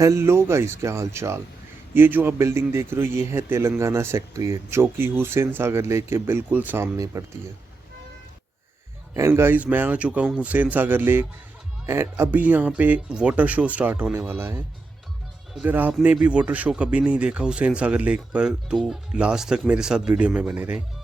Hello guys, क्या हाल चाल। ये जो आप बिल्डिंग देख रहे हो ये है तेलंगाना सेक्रेटेरिएट, जो कि हुसैन सागर लेक के बिल्कुल सामने पड़ती है। एंड गाइस, मैं आ चुका हूँ हुसैन सागर लेक। एंड अभी यहाँ पे वाटर शो स्टार्ट होने वाला है। अगर आपने भी वाटर शो कभी नहीं देखा हुसैन सागर लेक पर, तो लास्ट तक मेरे साथ वीडियो में बने रहें।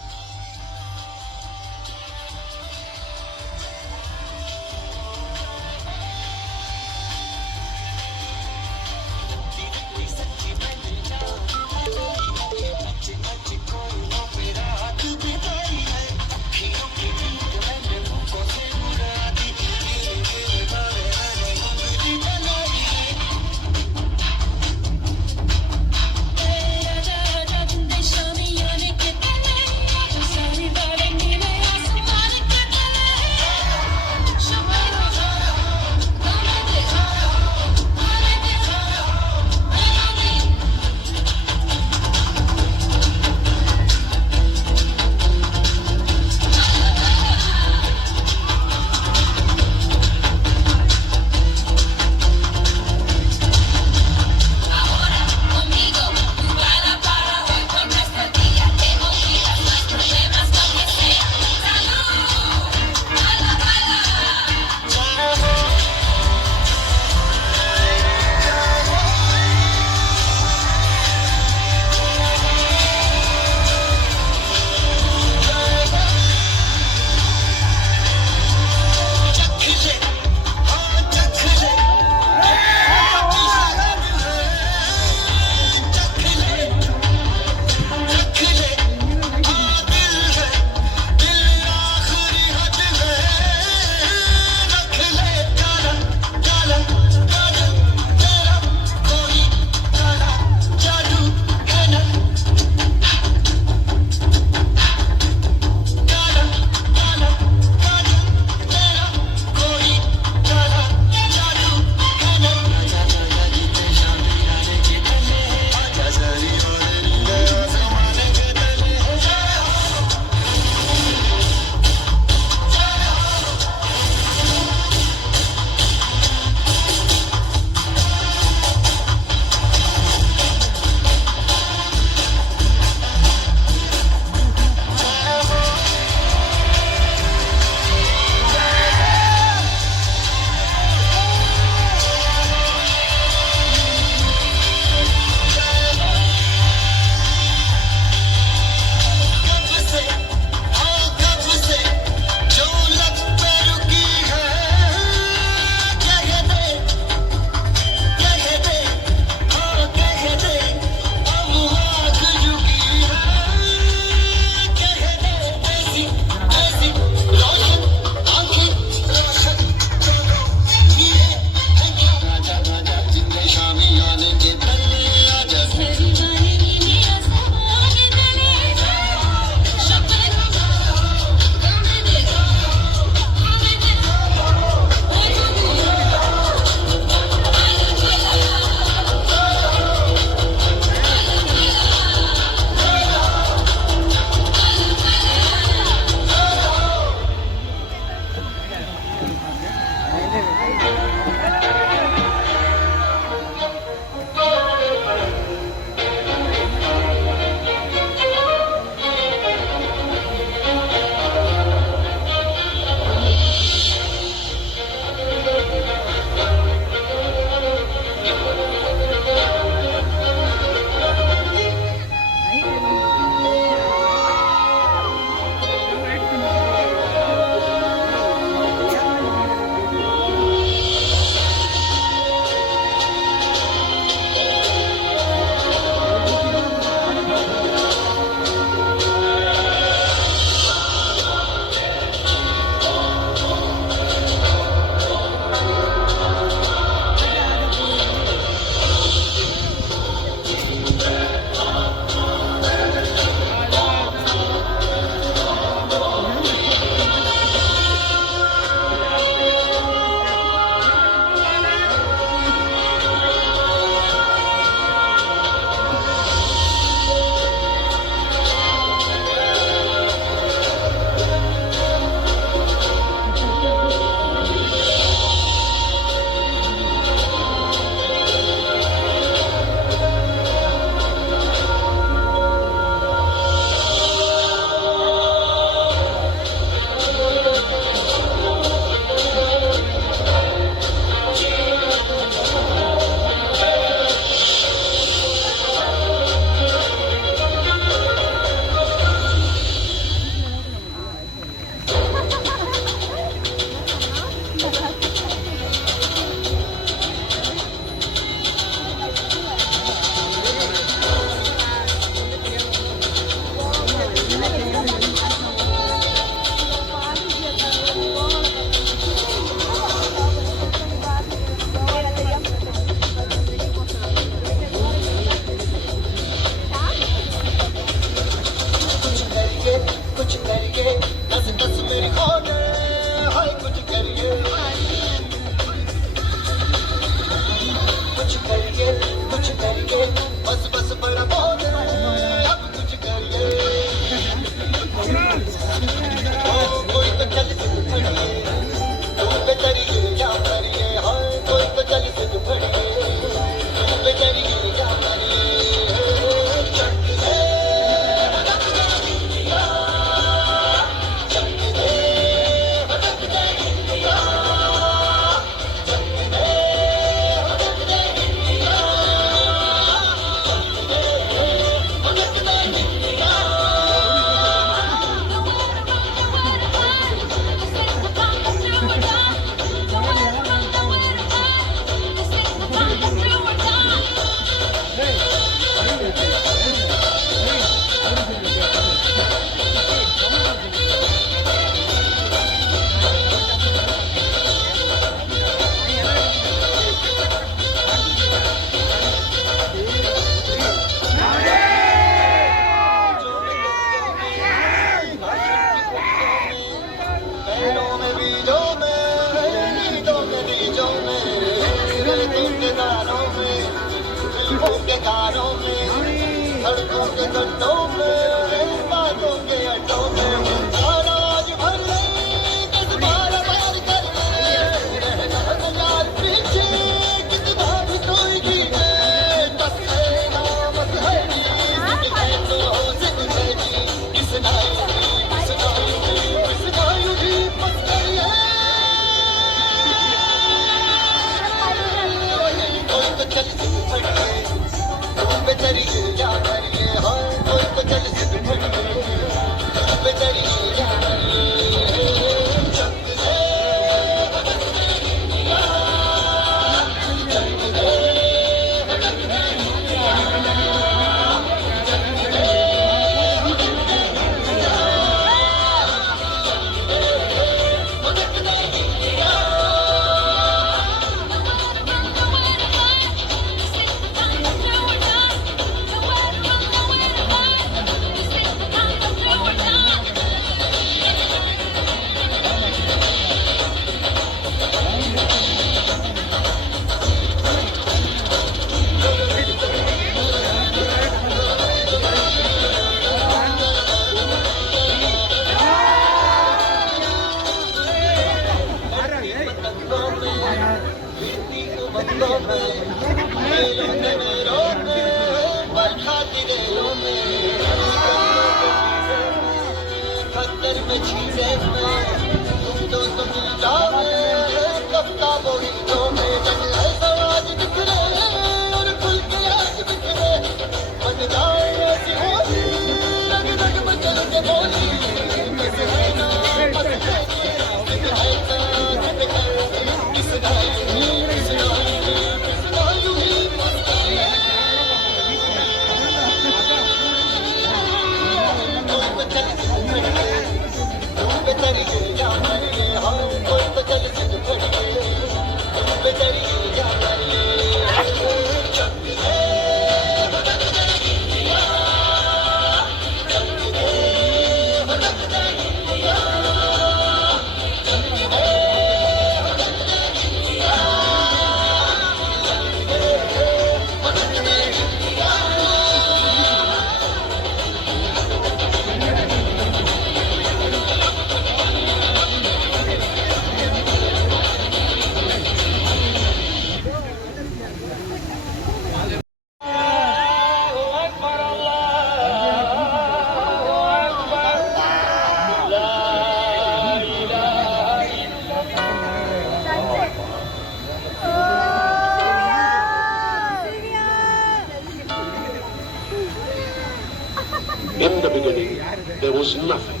In the beginning, there was nothing.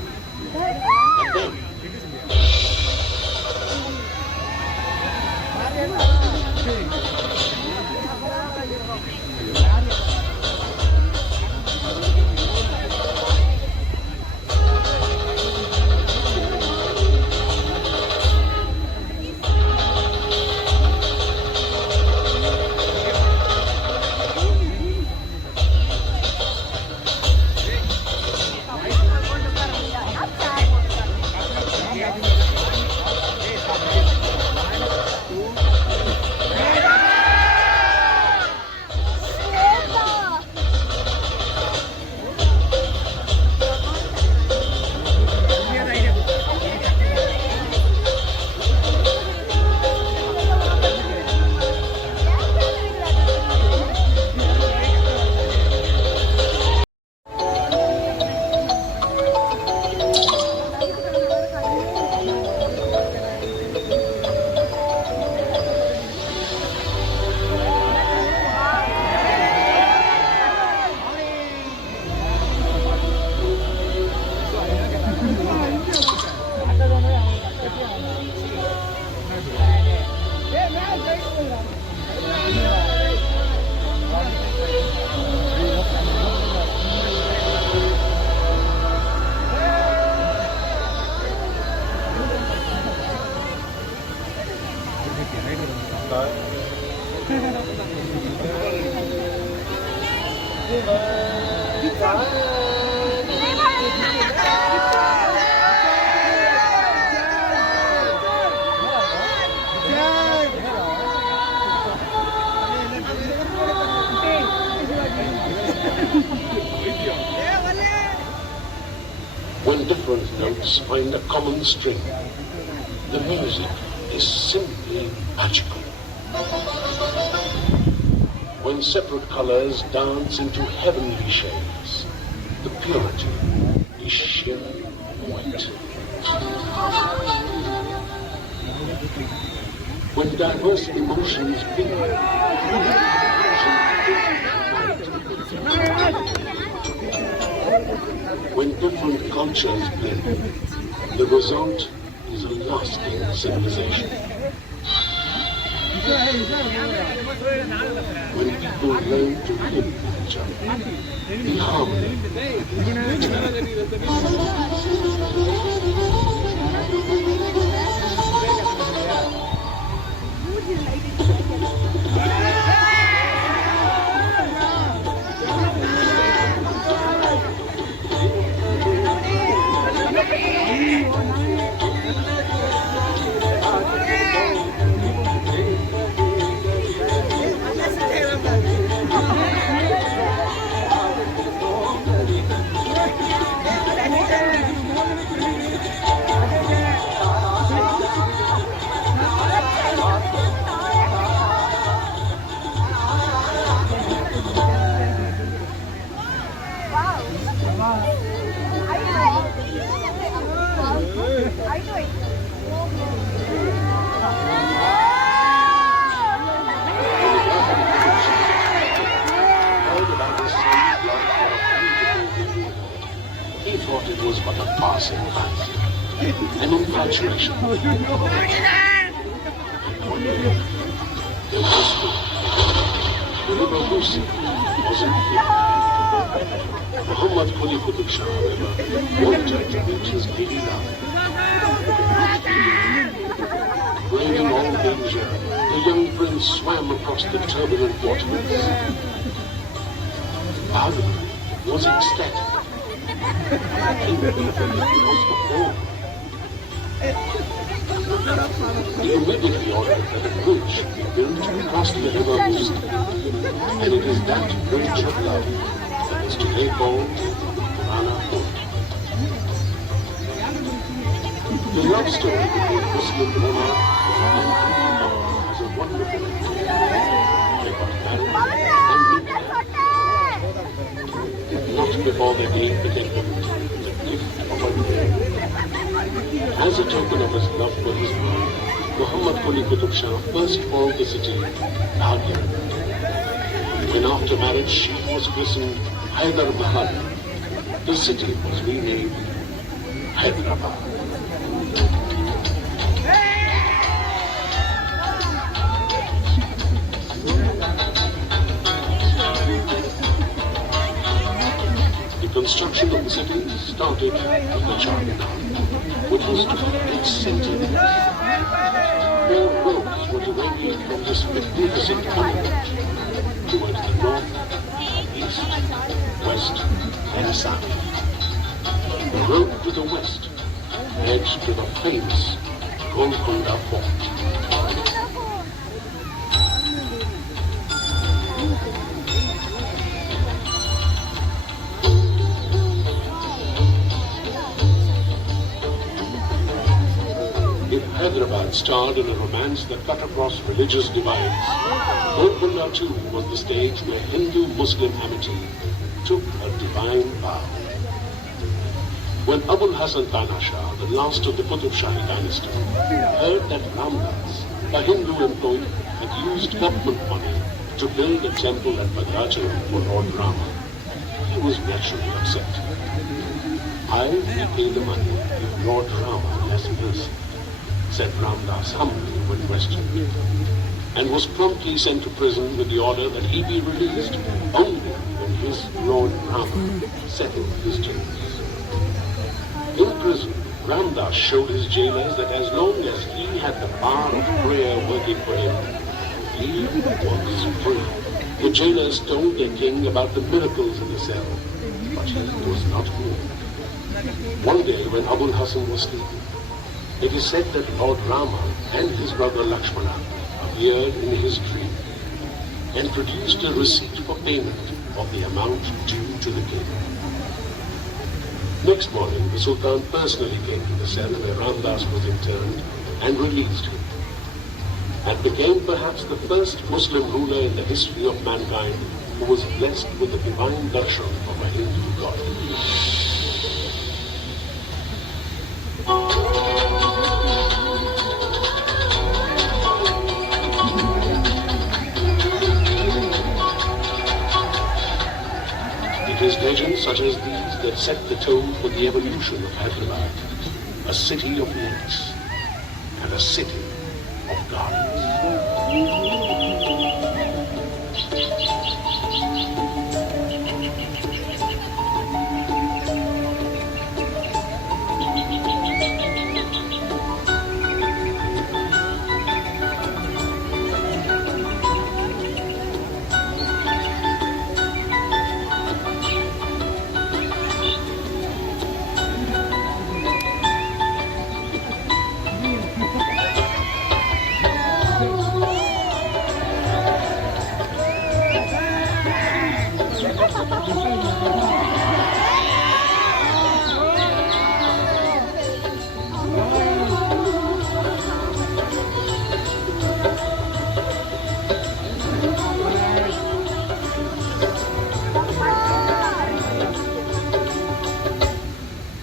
And then, When different notes find a common string, the music is simply magical. When separate colors dance into heavenly shades, the purity is sheer white. When diverse emotions meet, when different cultures blend, the result is a lasting civilization. When people learn to live with each other, be harmony. He thought it was but a passing fancy, an infatuation. And one day, they whispered, the river Hussain wasn't here. Muhammad Quli Qutub Shah, however, wanted to meet his lady love. Braving all danger, the young prince swam across the turbulent waters. Bhagwan was ecstatic. He was before. He immediately ordered that a bridge be built across the river Hussain. And it is that bridge of love that is today called Purana Fort. The love story between Muslim monarch and Hindu is a wonderful one. They got married and lived there. Not before they gave the king the gift of a ring. As a token of his love for his bride, Muhammad Quli Qutub Shah first called the city Bhagyan. When after marriage she was christened Hyderabad, the city was renamed Hyderabad. The construction of the city started with the Charminar, which was to be its center. 4 roads were to radiate from this magnificent monument towards the north, east, west, and south. The road to the west led to the famous Golconda Fort. If Hyderabad starred in a romance that cut across religious divides, Golconda too was the stage where Hindu-Muslim amity took a divine vow. When Abul Hassan Shah, the last of the Qutub Shahi dynasty, heard that Ramdas, a Hindu employee, had used government money to build a temple at Bhadrachalam for Lord Rama, he was naturally upset. "I will pay the money if Lord Rama has mercy," said Ramdas humbly when questioned, and was promptly sent to prison with the order that he be released only when his Lord Rama settled his terms. In prison, Ramdas showed his jailers that as long as he had the power of prayer working for him, he was free. The jailers told their king about the miracles in the cell, but he was not moved. One day when Abul Hassan was sleeping, it is said that Lord Rama and his brother Lakshmana appeared in his dream and produced a receipt for payment of the amount due to the king. Next morning, the Sultan personally came to the cell where Ramdas was interned and released him, and became perhaps the first Muslim ruler in the history of mankind who was blessed with the divine darshan of a Hindu god. It is legends such as these that set the tone for the evolution of Hyderabad, a city of lakes and a city of gardens.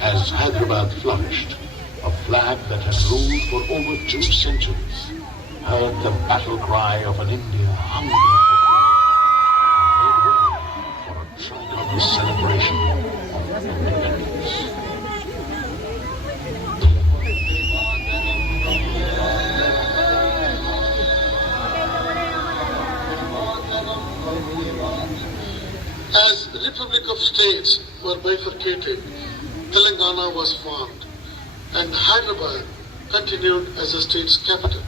As Hyderabad flourished, a flag that had ruled for over 2 centuries heard the battle cry of an India hungry for freedom, made way for a triumphant celebration of independence. As the Republic of States were bifurcated, Telangana was formed, and Hyderabad continued as the state's capital.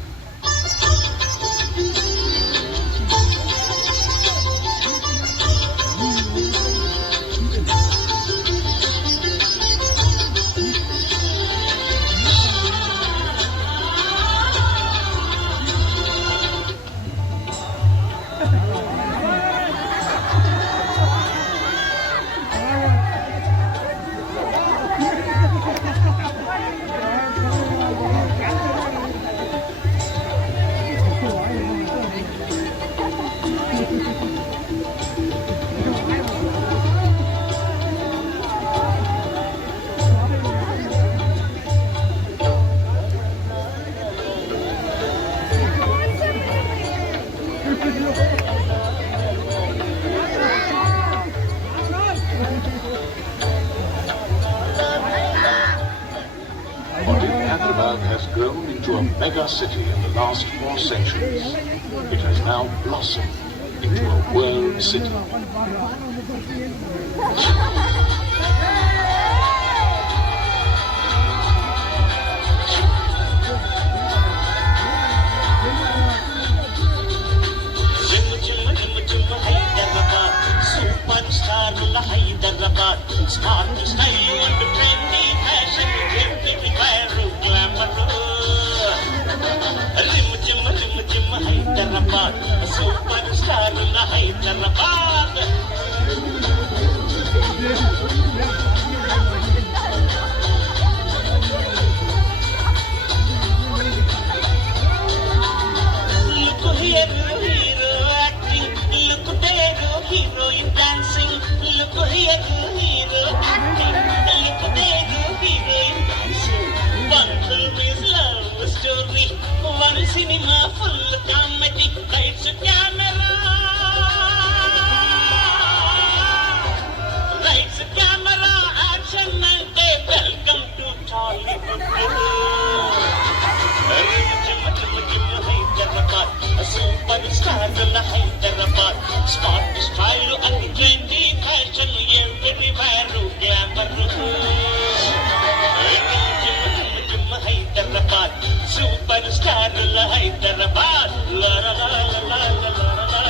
Hyderabad has grown into a mega city in the last 4 centuries. It has now blossomed into a world city. Superstar Hyderabad, smart style and trendy fashion, everywhere glamour. Rim Jim Hyderabad, superstar Hyderabad. Look here, hero acting. Look there, heroine dancing. Look here, hero acting. Look there, heroine dancing. One film is love story. One cinema full comedy. Lights, camera. Lights, camera, action, and they welcome to Tollywood. Hyderabad, a superstar in Hyderabad. Smart style and trendy fashion, everywhere glamour. Hyderabad, superstar in Hyderabad. La la la la la la la la.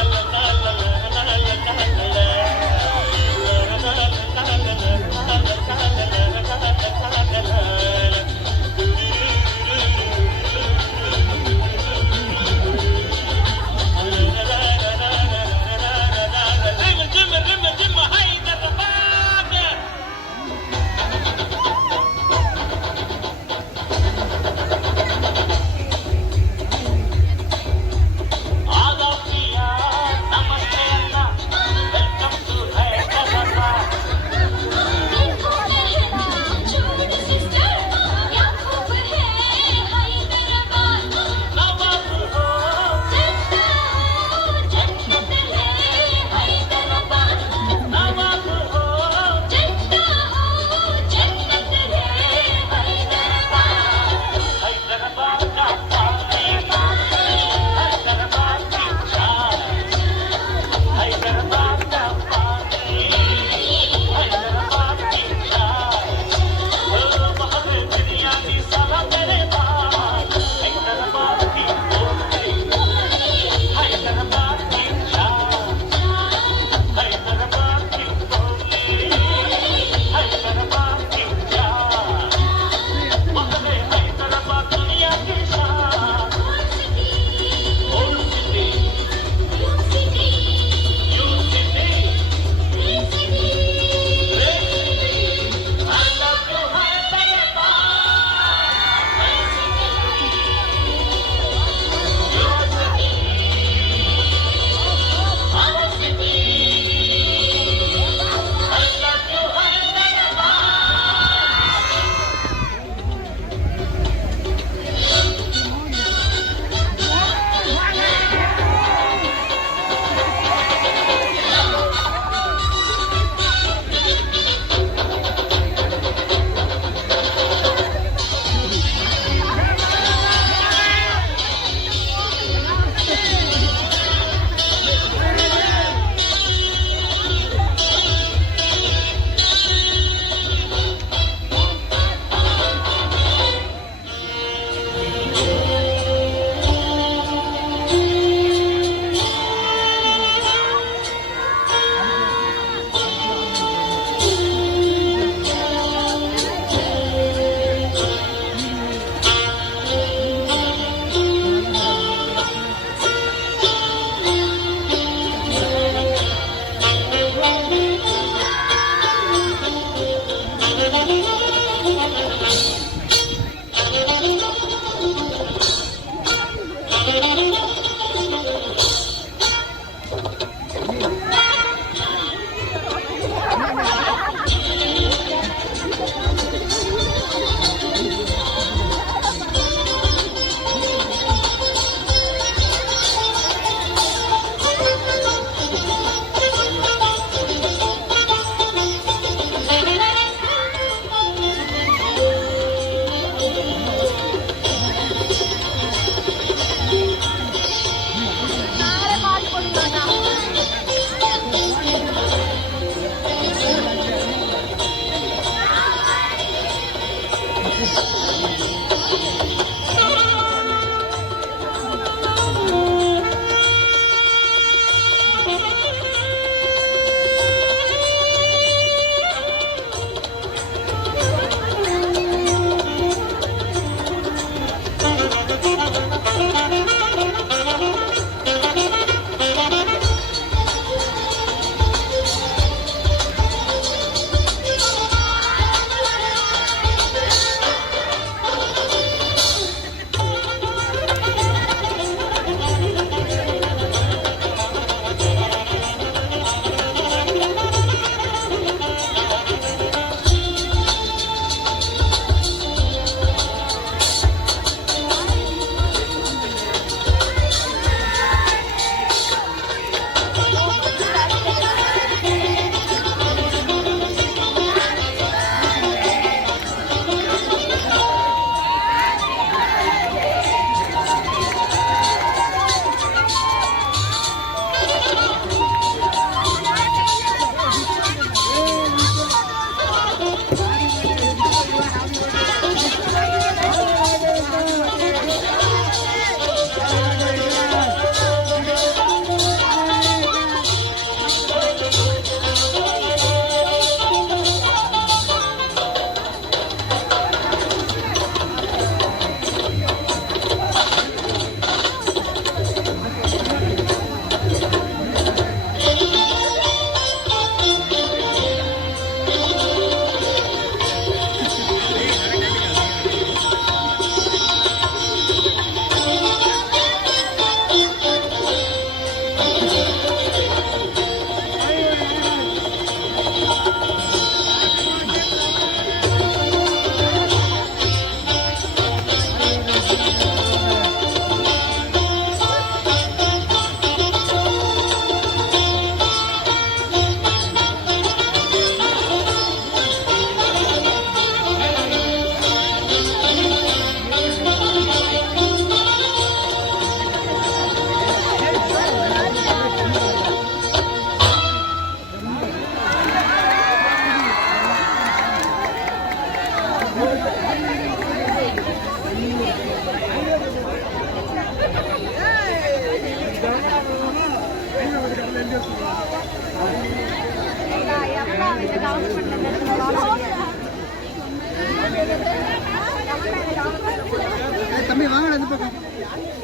தம்பி வாங்க இந்த பக்கம்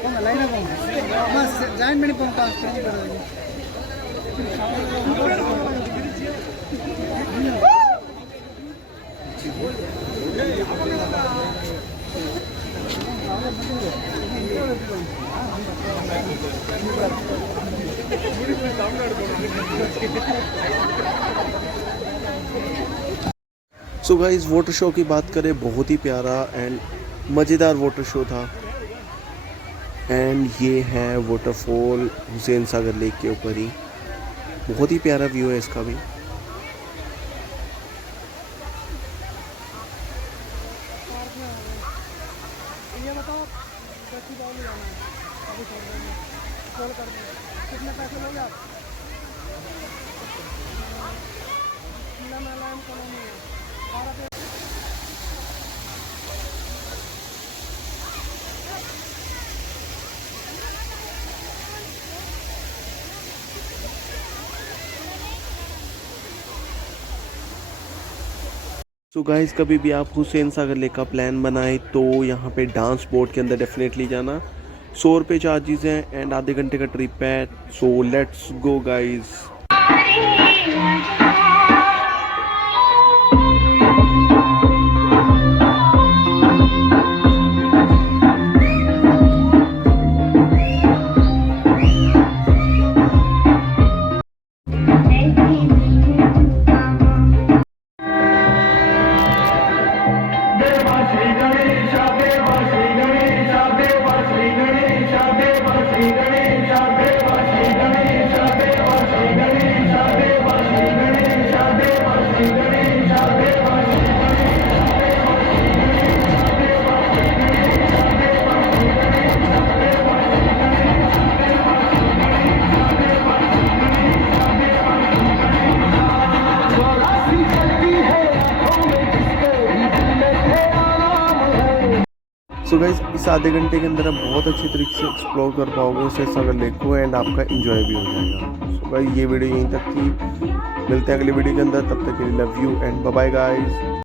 போங்க லைனாக போங்க அம்மா join பண்ணி போங்கப்பா பிரிஞ்சு போடுறது सो गाइस वाटर शो की बात करें, बहुत ही प्यारा एंड मज़ेदार वाटर शो था। एंड ये है वाटरफॉल हुसैन सागर लेक के ऊपर ही, बहुत ही प्यारा व्यू है इसका भी। ये बताओ कॉल कर दो कितने पैसे लोगे आप कॉलोनी है 12 सो गाइस कभी भी आप हुसैन सागर लेक का प्लान बनाए तो यहाँ पे डांस बोर्ड के अंदर डेफिनेटली जाना। 100 रुपये चार्जेस हैं एंड आधे घंटे का ट्रिप है। So let's go guys. So guys इस आधे घंटे के अंदर आप बहुत अच्छे तरीके से एक्सप्लोर कर पाओगे हुसैन सागर लेक को एंड आपका एंजॉय भी हो जाएगा। सो गाइस ये वीडियो यहीं तक थी, मिलते हैं अगली वीडियो के अंदर, तब तक के लिए love you and bye bye guys.